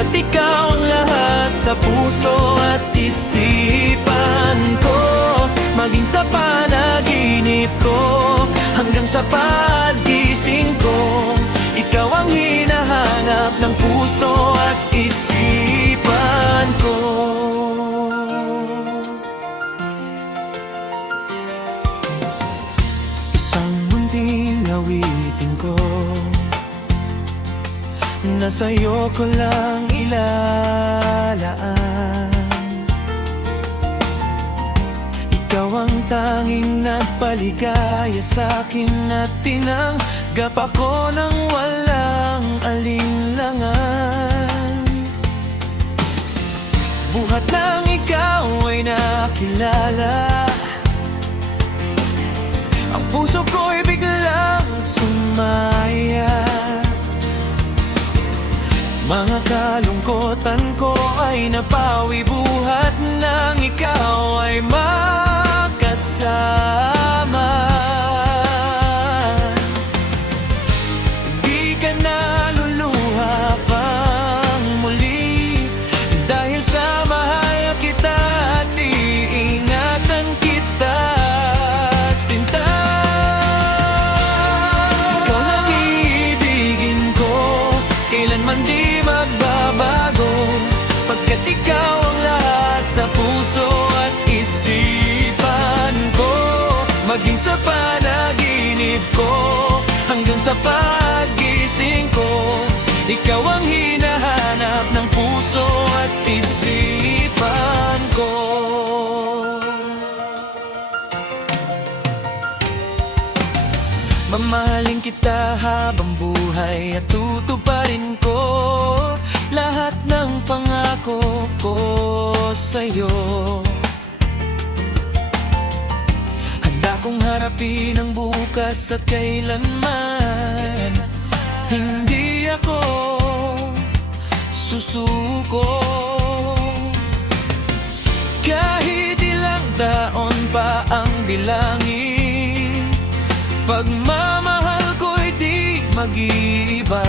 Pagkat ikaw ang lahat sa puso at isipan ko, maging sa panaginip ko, hanggang sa paggising ko. Ikaw ang hinahanap ng puso at isipan ko. Isang munting awitin ko na sa'yo ko lang ilalaan. Ikaw ang tanging nagpaligaya sa'kin at tinanggap ako ng walang alinlangan. Buhat nang ikaw ay nakilala, ang puso ko'y biglang sumaya. Mga kalungkotan ko ay napawi, buhat nang ikaw ay makasama. Di ka naluluha pang muli, dahil sa mahal kita at iingatan kita sinta. Ikaw lang iibigin ko, kailanman di magbabago, pagkat ikaw ang lahat sa puso at isipan ko, maging sa panaginip ko, hanggang sa paggising ko. Ikaw ang hinahanap ng puso at isipan ko. Mamahalin kita habang buhay at tutuparin ko lahat ng pangako ko sa'yo. Handa kong harapin ang bukas at kailanman hindi ako susuko. Kahit ilang taon pa ang bilangin, pagmamahal ko'y di mag-iiba.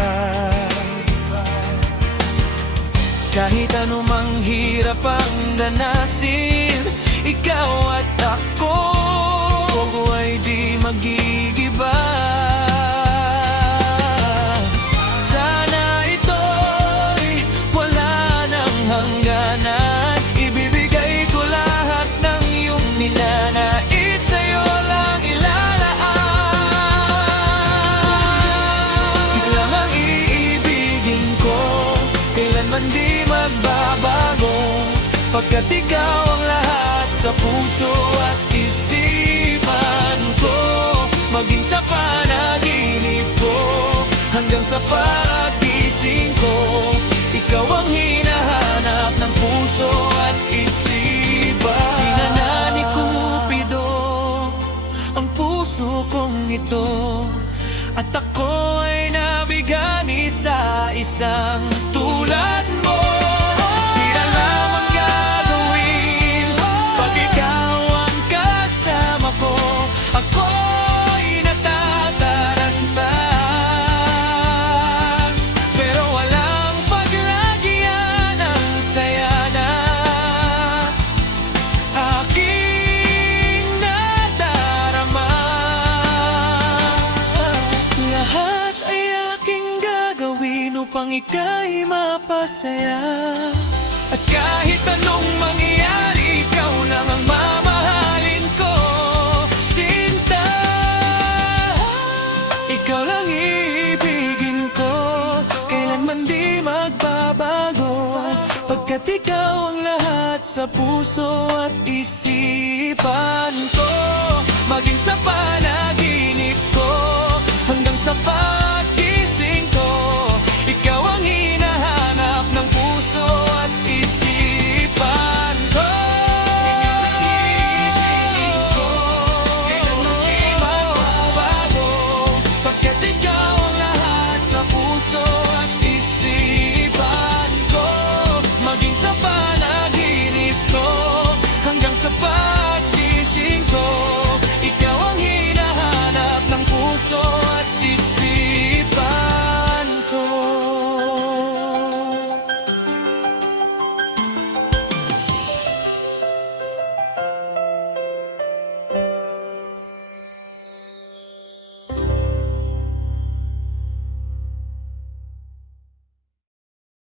Kahit anumang hirap ang danasin, ikaw at ako ay di magigiba. Sana ito'y wala nang hangganan, ibibigay ko lahat ng iyong ninanais, sa'yo lang ilalaan. Ikaw lang ang iibigin ko, kailanman di magbabago, pagkat ikaw ang lahat sa puso at isipan ko, maging sa panaginip ko, hanggang sa paggising ko. Ikaw ang hinahanap ng puso at isipan. Dinala ni Cupido ang puso kong ito, at ako ay nabigani sa isang tulad mo. Di na lamang gagawin pag ikaw ang kasama ko, ako'y natataranta. Pero walang paglagyan ng saya na aking nadarama. Lahat ay aking gagawin upang ika'y mapasaya, at kahit anong mangyari, ikaw lang ang mamahalin ko, sinta. Ikaw lang iibigin ko, kailanman di magbabago, pagkat ikaw ang lahat sa puso at isipan ko, maging sa panaginip